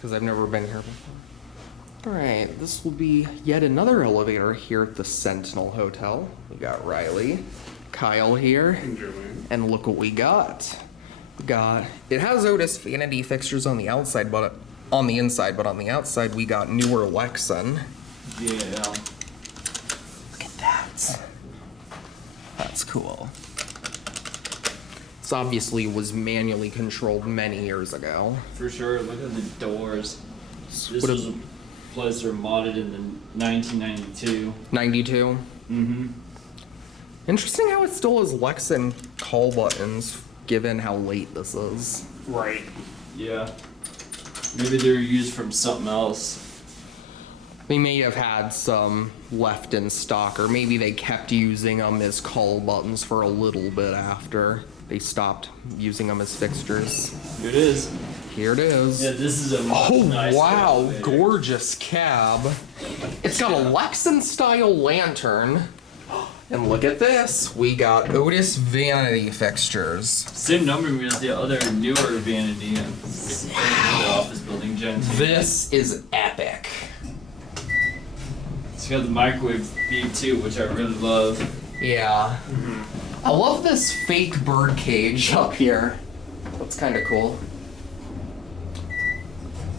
because I've never been here before. Alright, this will be yet another elevator here at the Sentinel Hotel. We got Riley, Kyle here, and look what we got. It has Otis Vanity fixtures on the outside, but on the inside, but on the outside we got Newer Lexan. Yeah. Look at that. That's cool. This obviously was manually controlled many years ago. For sure, look at the doors. This What was a place that modded in the 1992. 92? Mm-hmm. Interesting how it still has Lexan call buttons, given how late this is. Right. Yeah. Maybe they were used from something else. They may have had some left in stock, or maybe they kept using them as call buttons for a little bit after they stopped using them as fixtures. Here it is. Here it is. Yeah, this is a nice wow, elevator. Gorgeous cab. It's got a Lexan style lantern. And look at this, we got Otis Vanity fixtures. Same number as the other newer Vanity in the office building, Gen 2. This is epic. It's got the microwave beep too, which I really love. Yeah. I love this fake bird cage up here. That's kind of cool.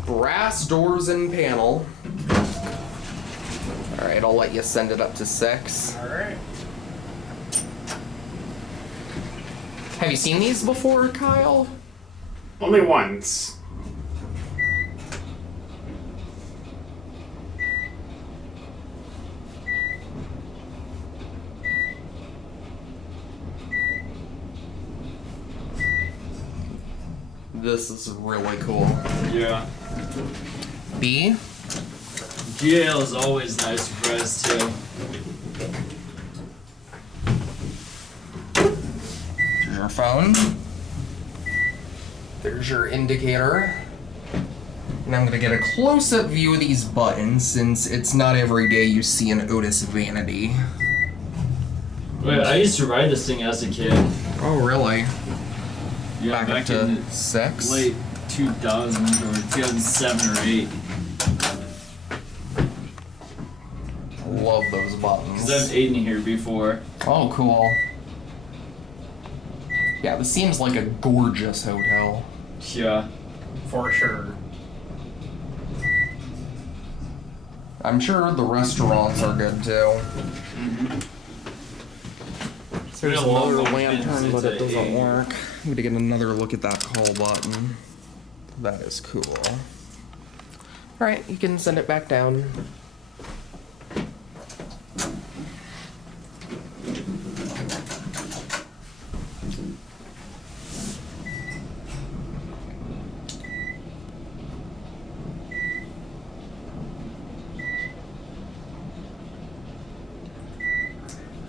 Brass doors and panel. Alright, I'll let you send it up to 6. Alright. Have you seen these before, Kyle? Only once. This is really cool. Yeah. B? GL is always nice to press too. There's your phone. There's your indicator. And I'm gonna get a close-up view of these buttons since it's not every day you see an Otis Vanity. Wait, I used to ride this thing as a kid. Oh, really? Yeah, Back up in to 6? late 2000s or 2007 or 8. Love those buttons. Because I've eaten here before. Oh, cool. Yeah, this seems like a gorgeous hotel. Yeah. For sure. I'm sure the restaurants are good too. There's been a long another time lantern, since but it I doesn't ate. work. I'm gonna get another look at that call button. That is cool. Alright, you can send it back down.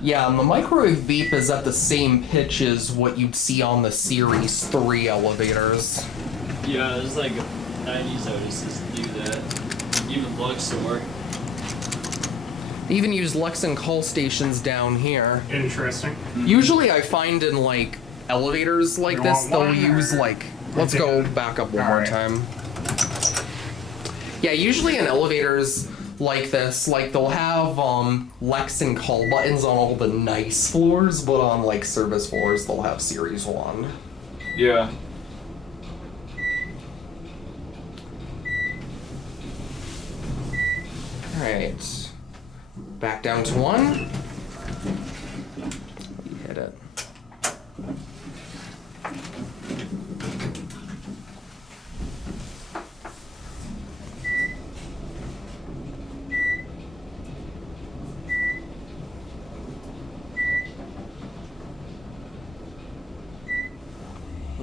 Yeah, and the microwave beep is at the same pitch as what you'd see on the Series 3 elevators. Yeah, there's like 90s Otises do that. Even Luxor. They even use Lexan Call stations down here. Interesting. Usually I find in like elevators like You this, want they'll one, use or- like, let's go back up one more Alright. time. Yeah, usually in elevators like this, like they'll have Lexan Call buttons on all the nice floors, but on like service floors they'll have Series 1. Yeah. Alright. Back down to 1. You hit it.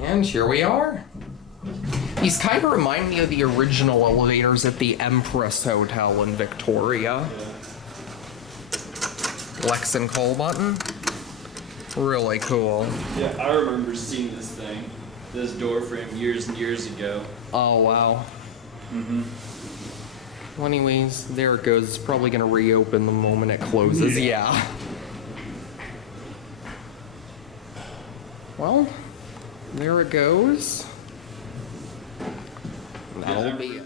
And here we are. These kind of remind me of the original elevators at the Empress Hotel in Victoria. Lexan Call button. Really cool. Yeah, I remember seeing this thing, this door frame years and years ago. Oh, wow. Well, anyways, there it goes. It's probably going to reopen the moment it closes. Yeah. Well, there it goes. That'll be it.